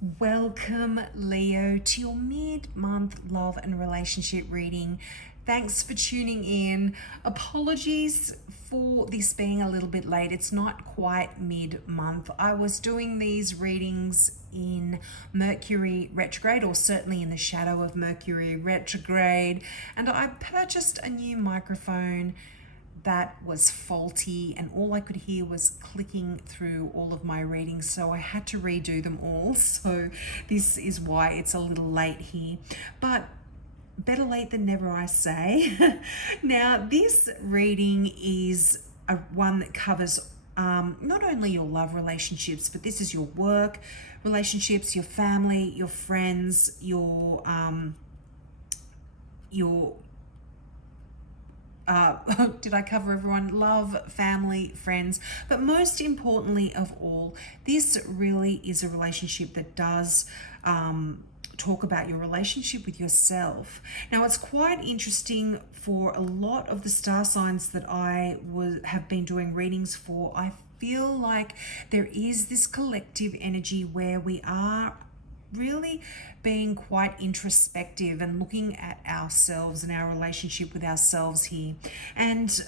Welcome, Leo, to your mid-month love and relationship reading. Thanks for tuning in. Apologies for this being a little bit late. It's not quite mid-month. I was doing these readings in Mercury retrograde, or certainly in the shadow of Mercury retrograde, and I purchased a new microphone that was faulty, and all I could hear was clicking through all of my readings, so I had to redo them all. So this is why it's a little late here, but better late than never, I say. Now this reading is one that covers not only your love relationships, but this is your work relationships, your family, your friends, your did I cover everyone? Love, family, friends. But most importantly of all, this really is a relationship that does talk about your relationship with yourself. Now, it's quite interesting for a lot of the star signs that have been doing readings for. I feel like there is this collective energy where we are really being quite introspective and looking at ourselves and our relationship with ourselves here. And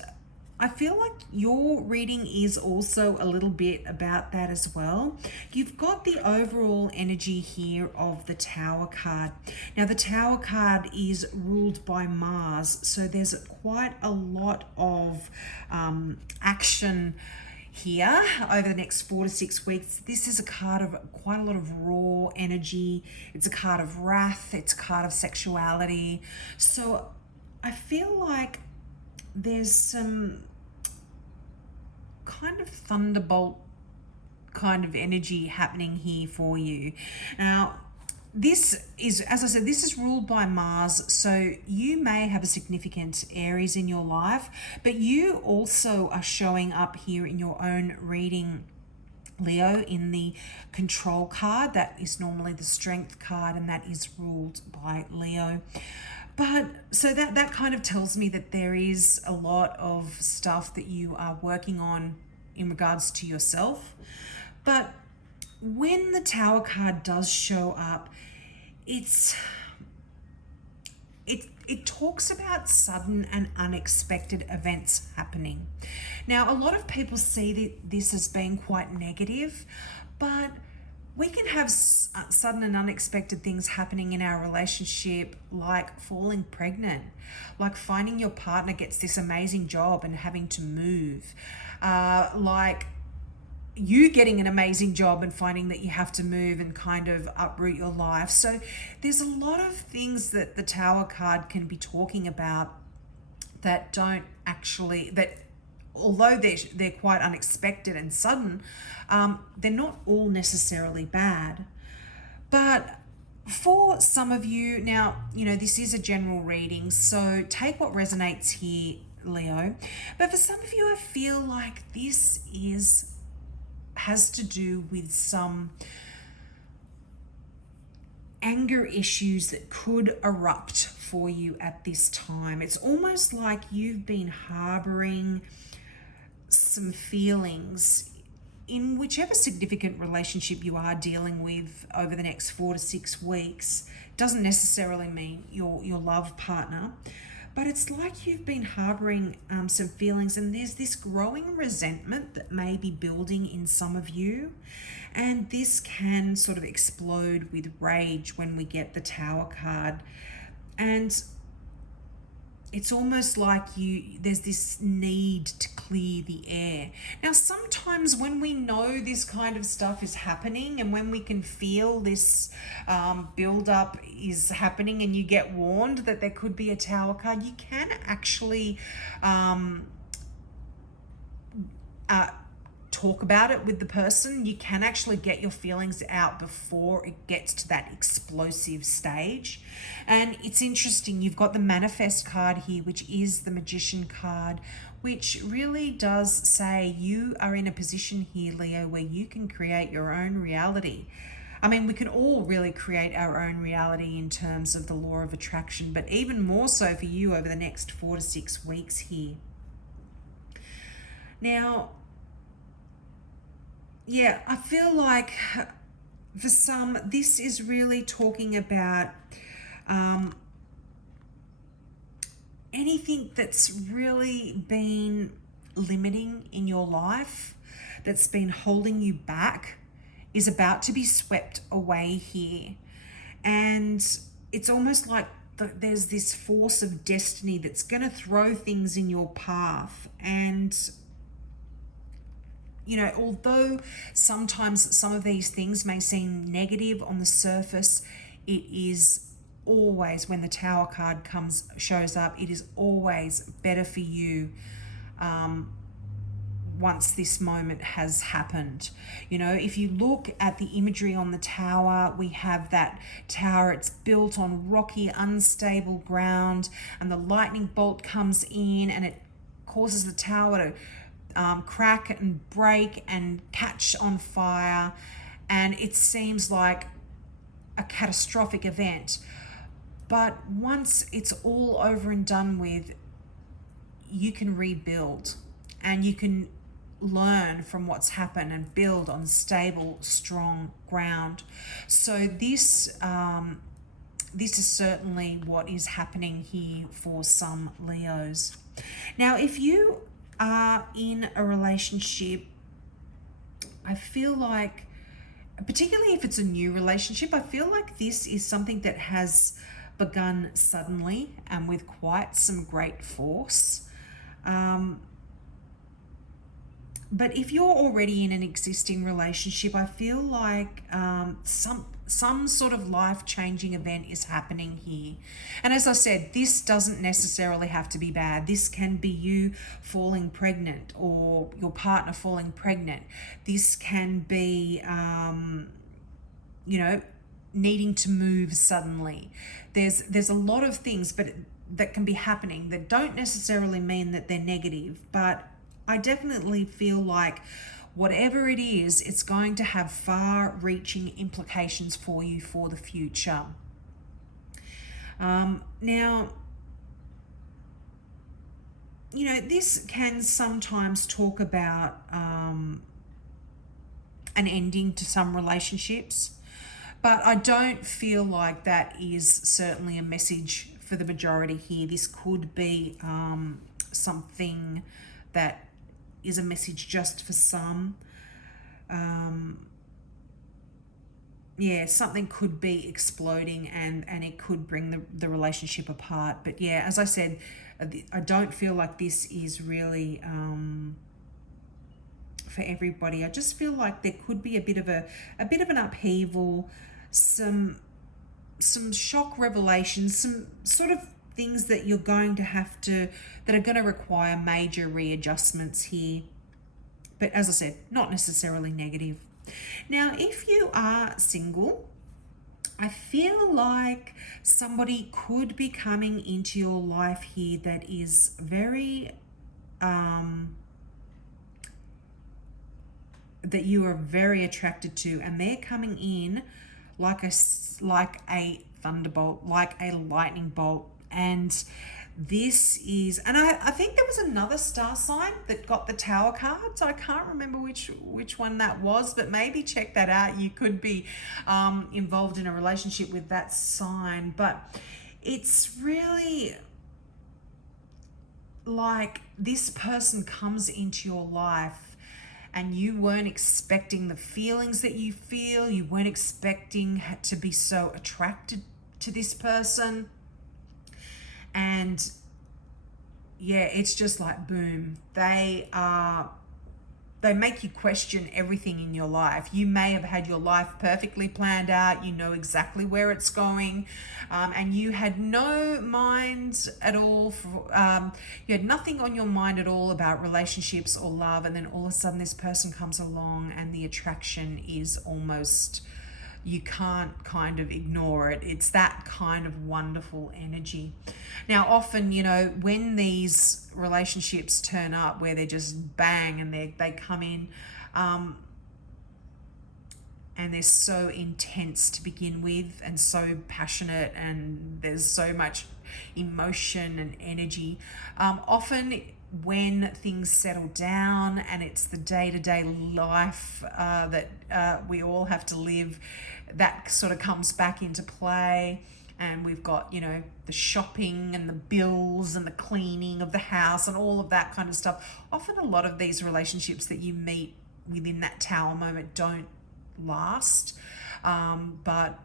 I feel like your reading is also a little bit about that as well. You've got the overall energy here of the Tower card. Now, the Tower card is ruled by Mars, so there's quite a lot of action here over the next 4 to 6 weeks. This is a card of quite a lot of raw energy. It's a card of wrath. It's a card of sexuality. So I feel like there's some kind of thunderbolt kind of energy happening here for you. Now, this is, as I said, this is ruled by Mars, so you may have a significant Aries in your life, but you also are showing up here in your own reading, Leo, in the control card. That is normally the strength card, and that is ruled by Leo. But so that kind of tells me that there is a lot of stuff that you are working on in regards to yourself. But when the Tower card does show up, it talks about sudden and unexpected events happening. Now, a lot of people see this as being quite negative, but we can have sudden and unexpected things happening in our relationship, like falling pregnant, like finding your partner gets this amazing job and having to move, like you getting an amazing job and finding that you have to move and kind of uproot your life. So there's a lot of things that the Tower card can be talking about that don't actually, that although they're quite unexpected and sudden, they're not all necessarily bad. But for some of you, now, this is a general reading, so take what resonates here, Leo. But for some of you, I feel like this has to do with some anger issues that could erupt for you at this time. It's almost like you've been harboring some feelings in whichever significant relationship you are dealing with over the next 4 to 6 weeks. Doesn't necessarily mean your love partner, but it's like you've been harboring some feelings, and there's this growing resentment that may be building in some of you, and this can sort of explode with rage when we get the Tower card. And it's almost like there's this need to clear the air. Now, sometimes when we know this kind of stuff is happening, and when we can feel this build-up is happening, and you get warned that there could be a Tower card, you can actually talk about it with the person. You can actually get your feelings out before it gets to that explosive stage. And it's interesting, you've got the Manifest card here, which is the Magician card, which really does say you are in a position here, Leo, where you can create your own reality. I mean, we can all really create our own reality in terms of the law of attraction, but even more so for you over the next 4 to 6 weeks here. Now, yeah, I feel like For some, this is really talking about um, anything that's really been limiting in your life, that's been holding you back, is about to be swept away here. And it's almost like there's this force of destiny that's going to throw things in your path. And although sometimes some of these things may seem negative on the surface, it is always, when the Tower card shows up, it is always better for you once this moment has happened. If you look at the imagery on the Tower, we have that tower, it's built on rocky, unstable ground, and the lightning bolt comes in and it causes the tower to crack and break and catch on fire, and it seems like a catastrophic event. But once it's all over and done with, you can rebuild and you can learn from what's happened and build on stable, strong ground. So this is certainly what is happening here for some Leos. Now, if you are in a relationship, I feel like, particularly if it's a new relationship, I feel like this is something that has begun suddenly and with quite some great force. But if you're already in an existing relationship, I feel like some sort of life-changing event is happening here. And as I said, this doesn't necessarily have to be bad. This can be you falling pregnant or your partner falling pregnant. This can be, needing to move suddenly. There's a lot of things that can be happening that don't necessarily mean that they're negative, but I definitely feel like whatever it is, it's going to have far-reaching implications for you for the future. Now, this can sometimes talk about an ending to some relationships, but I don't feel like that is certainly a message for the majority here. This could be something that is a message just for some. Something could be exploding and it could bring the relationship apart. But yeah, as I said, I don't feel like this is really for everybody. I just feel like there could be a bit of an upheaval, some shock revelations, some sort of things that you're going to that are going to require major readjustments here. But as I said, not necessarily negative. Now, if you are single, I feel like somebody could be coming into your life here that is very, that you are very attracted to, and they're coming in like a thunderbolt, like a lightning bolt. And this is, and I think there was another star sign that got the Tower cards. I can't remember which one that was, but maybe check that out. You could be involved in a relationship with that sign, but it's really like this person comes into your life and you weren't expecting the feelings that you feel. You weren't expecting to be so attracted to this person. And yeah, it's just like boom. They make you question everything in your life. You may have had your life perfectly planned out. You know exactly where it's going, and you had no mind at all. You had nothing on your mind at all about relationships or love, and then all of a sudden this person comes along and the attraction is almost, you can't kind of ignore it. It's that kind of wonderful energy. Now, often, when these relationships turn up where they're just bang and they come in and they're so intense to begin with and so passionate and there's so much emotion and energy, often when things settle down and it's the day-to-day life that we all have to live, that sort of comes back into play. And we've got, the shopping and the bills and the cleaning of the house and all of that kind of stuff. Often a lot of these relationships that you meet within that tower moment don't last, but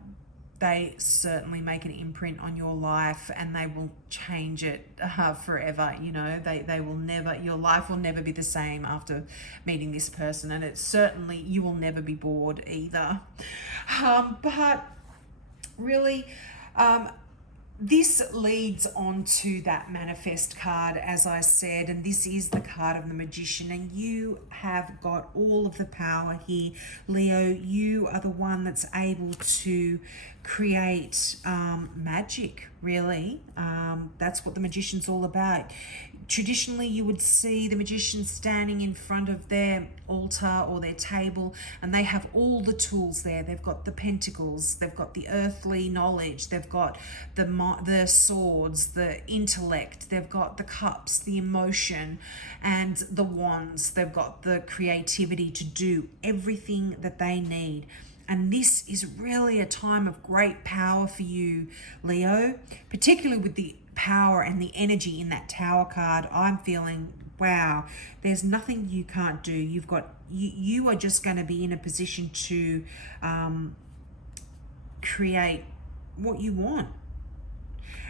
they certainly make an imprint on your life, and they will change it forever. They will never, your life will never be the same after meeting this person, and it's certainly, you will never be bored either. But really, this leads on to that manifest card, as I said, and this is the card of the Magician, and you have got all of the power here, Leo. You are the one that's able to create magic, really. That's what the Magician's all about. Traditionally, you would see the magician standing in front of their altar or their table, and they have all the tools there. They've got the pentacles, they've got the earthly knowledge, they've got the swords, the intellect, they've got the cups, the emotion, and the wands. They've got the creativity to do everything that they need. And this is really a time of great power for you, Leo, particularly with the power and the energy in that Tower card. I'm feeling, wow, there's nothing you can't do. You are just going to be in a position to create what you want.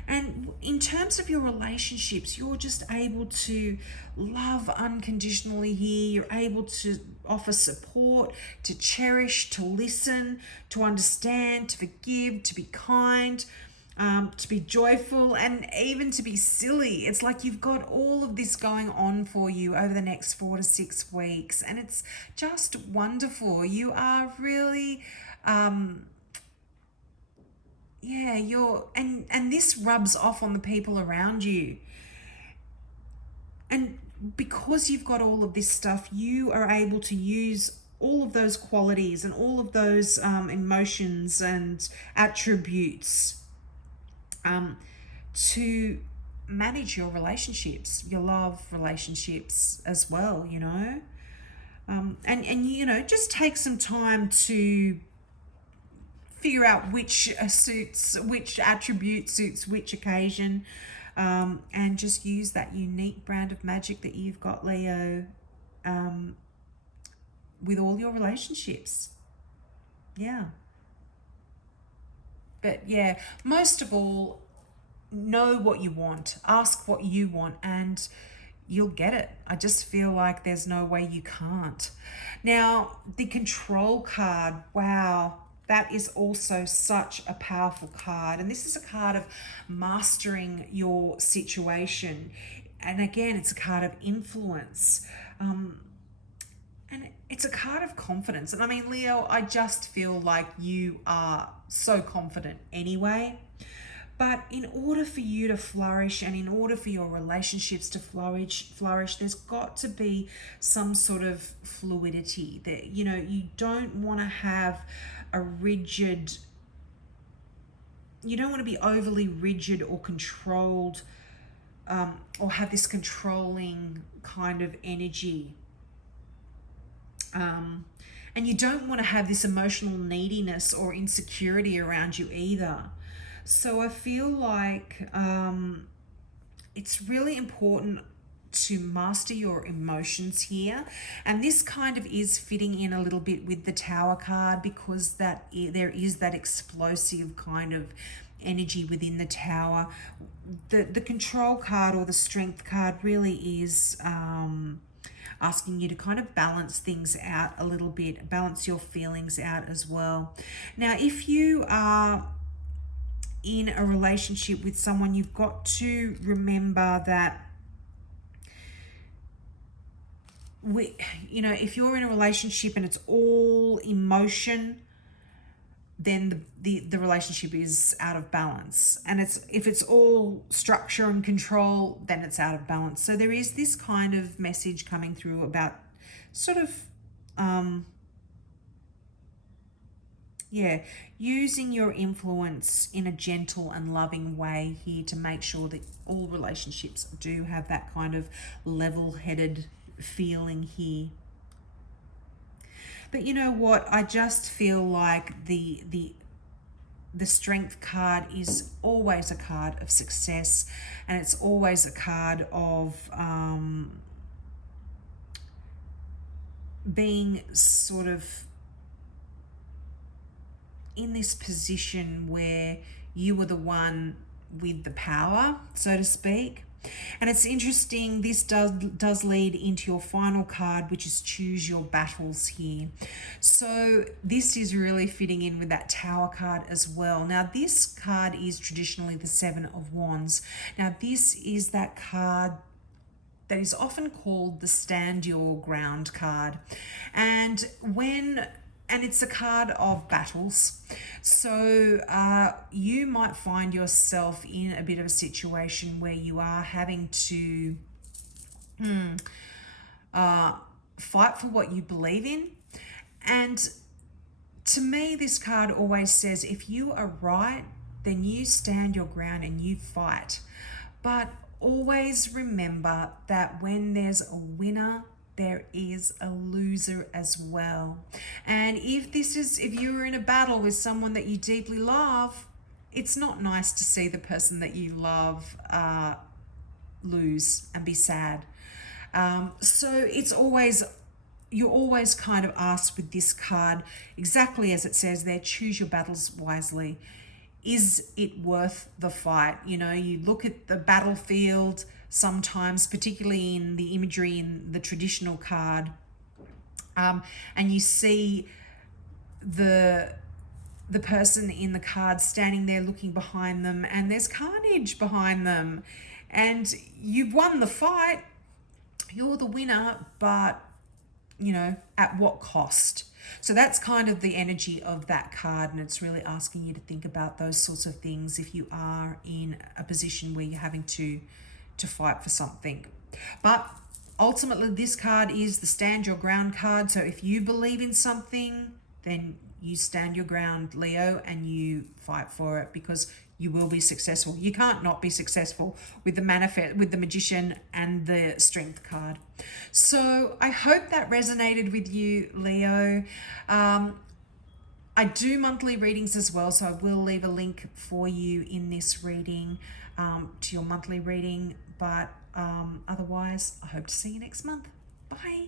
And in terms of your relationships, you're just able to love unconditionally here. You're able to offer support, to cherish, to listen, to understand, to forgive, to be kind, to be joyful, and even to be silly. It's like you've got all of this going on for you over the next 4 to 6 weeks, and it's just wonderful. You are really... and this rubs off on the people around you. And because you've got all of this stuff, you are able to use all of those qualities and all of those emotions and attributes to manage your relationships, your love relationships as well, and just take some time to figure out which attribute suits which occasion, and just use that unique brand of magic that you've got, Leo, with all your relationships. But most of all, know what you want, ask what you want, and you'll get it. I just feel like there's no way you can't. Now, the Control card, wow, that is also such a powerful card. And this is a card of mastering your situation. And again, it's a card of influence. And it's a card of confidence. And I mean, Leo, I just feel like you are so confident anyway. But in order for you to flourish, and in order for your relationships to flourish, there's got to be some sort of fluidity that, you don't want to have you don't want to be overly rigid or controlled, or have this controlling kind of energy. And you don't want to have this emotional neediness or insecurity around you either. So I feel like it's really important to master your emotions here. And this kind of is fitting in a little bit with the Tower card, because there is that explosive kind of energy within the Tower. The Control card or the Strength card really is asking you to kind of balance things out a little bit, balance your feelings out as well. Now, if you are in a relationship with someone, you've got to remember that if you're in a relationship and it's all emotion, then the relationship is out of balance. And if it's all structure and control, then it's out of balance. So there is this kind of message coming through about sort of Yeah, using your influence in a gentle and loving way here to make sure that all relationships do have that kind of level-headed feeling here. But you know what? I just feel like the strength card is always a card of success, and it's always a card of being sort of in this position where you were the one with the power, so to speak. And it's interesting, this does lead into your final card, which is choose your battles here. So this is really fitting in with that Tower card as well. Now this card is traditionally the Seven of Wands. Now this is that card that is often called the Stand Your Ground card. And it's a card of battles. So you might find yourself in a bit of a situation where you are having to fight for what you believe in. And to me, this card always says, if you are right, then you stand your ground and you fight. But always remember that when there's a winner, there is a loser as well. And if you're in a battle with someone that you deeply love, it's not nice to see the person that you love lose and be sad. So you're always kind of asked with this card, exactly as it says there, choose your battles wisely. Is it worth the fight? You know, you look at the battlefield sometimes, particularly in the imagery in the traditional card, and you see the person in the card standing there looking behind them, and there's carnage behind them, and you've won the fight, you're the winner, but you know, at what cost? So that's kind of the energy of that card, and it's really asking you to think about those sorts of things if you are in a position where you're having to fight for something. But ultimately, this card is the Stand Your Ground card. So if you believe in something, then you stand your ground, Leo, and you fight for it, because you will be successful. You can't not be successful with the Magician and the Strength card. So I hope that resonated with you, Leo. I do monthly readings as well, so I will leave a link for you in this reading to your monthly reading. But otherwise, I hope to see you next month. Bye.